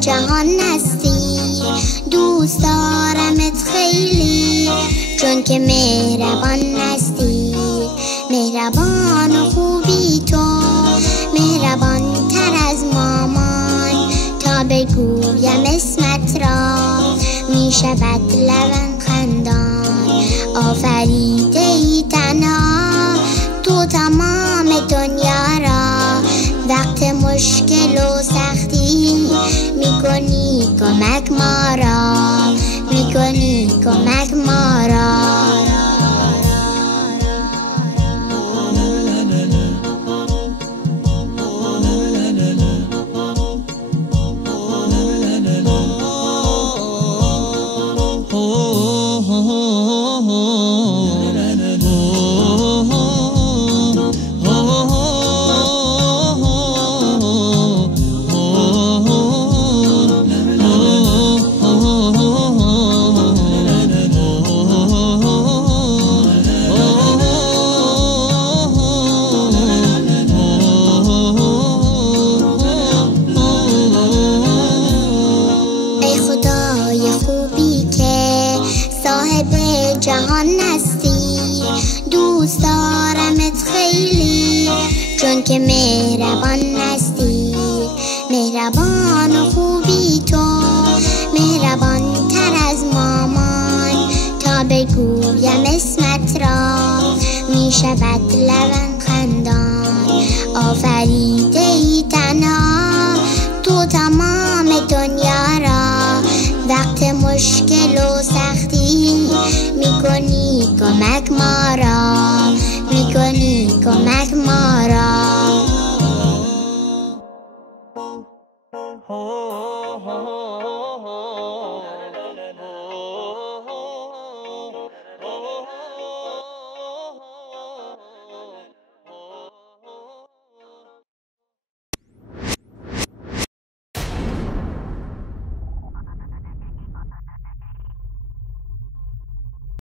جهان هستی، دوست دارمت خیلی، چون که مهربان هستی. مهربان و خوبی تو، مهربان تر از مامان. تا بگویم اسمت را می شود لبم خندان. آفریده ای تنها تو تمام دنیا را، وقت مشکل و سختی میکنی کمک ما را، میکنی کمک ما را. جهان هستی، دوست دارمت خیلی، چون که مهربان هستی. مهربان و خوبی تو، مهربان تر از مامان. تا بگویم اسمت را می شود لبم خندان. آفریده ای تنها تو تمام دنیا را، وقت مشکل و سختی میکنی کمک ما را، میکنی کمک ما را.